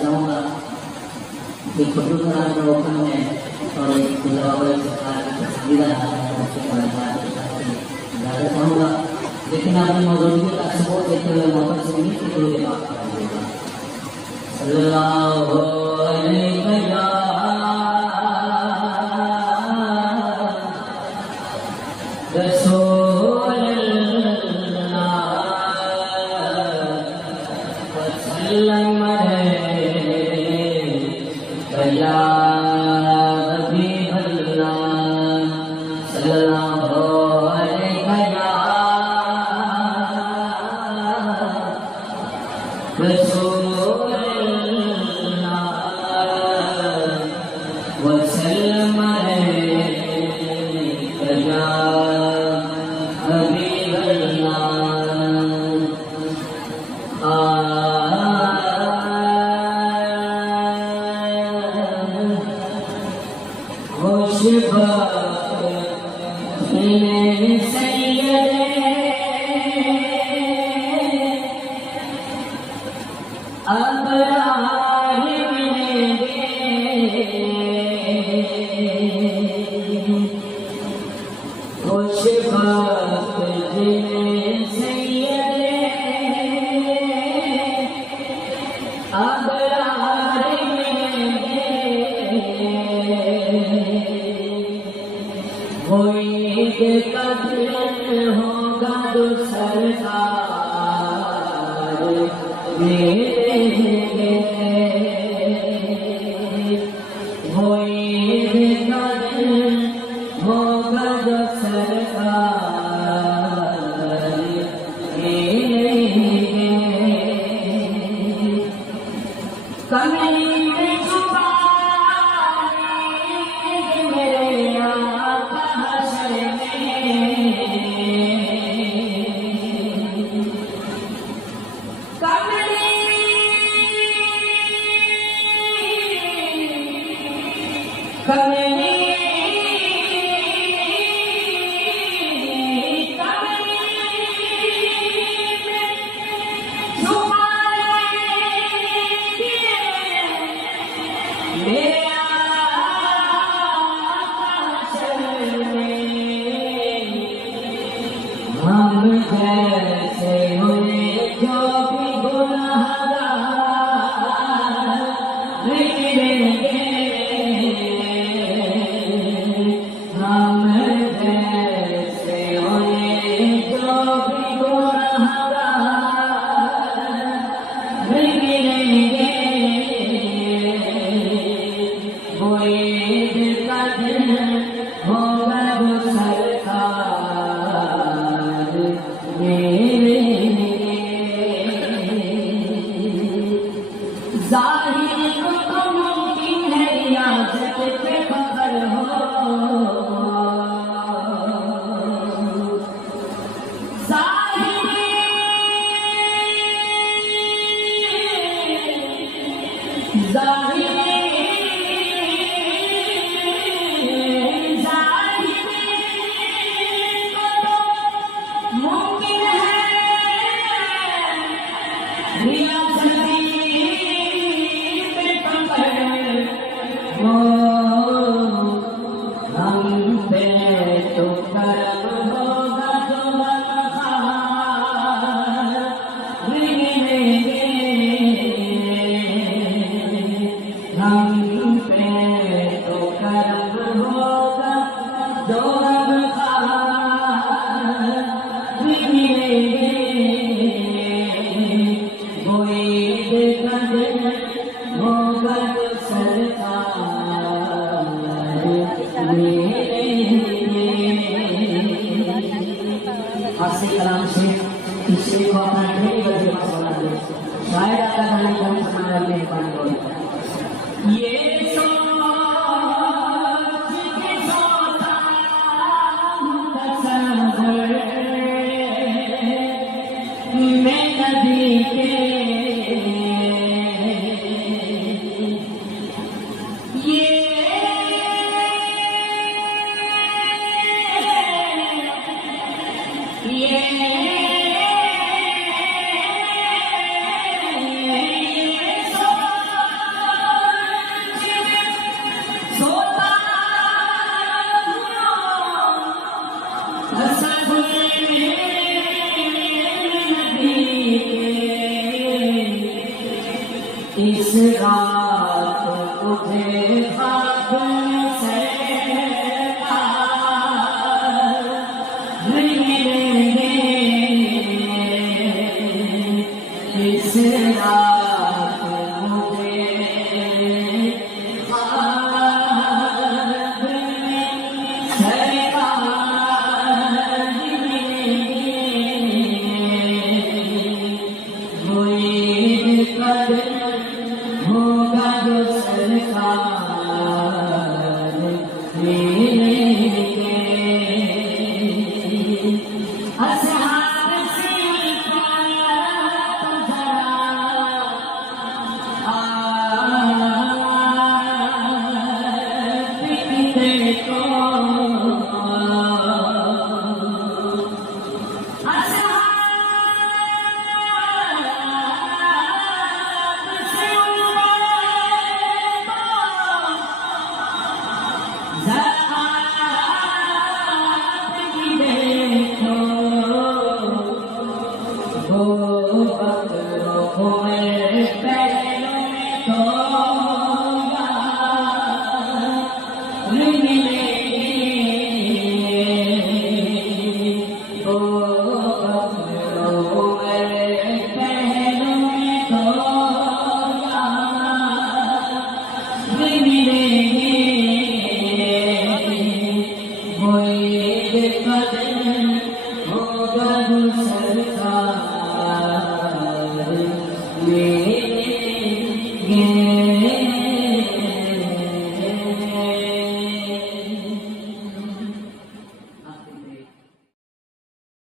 चाहूँगा कि खुद का ओपन में और एक जिलावाई सरकार की पसंदीदा ज़्यादा चाहूँगा, लेकिन अपनी मौजूदगी का सबूत देते हुए मोहम्मद से नहीं कि कोई बात करेगा। सल्लल्लाहु अलैहि रसूल अल्लाह वसल्लम या हबीब अल्लाह सल्लल्लाहु अलैहि रसूल अल्लाह वसल्लम या हबीब अल्लाह। होगा तो सरकार मेरे होगा जो सरकार मेरे हम जैसे हुए जो भी गुनहगार निकलेंगे, हम जैसे हुए जो भी गुनहगार निकलेंगे। वो ईद का दिन होगा वो सरकार मेरे ज़ाहिर को मुमकिन है रियासत पे खबर हो, हास्य कलाम से किसी को अपना ढेरी बदले मसला दे शायद आपका गाने कम समाना ले पाने वाले ये सोच के सोता तसव्वुर मैं नदी के इस रात तुझे भाग से मिलेंगे इस रात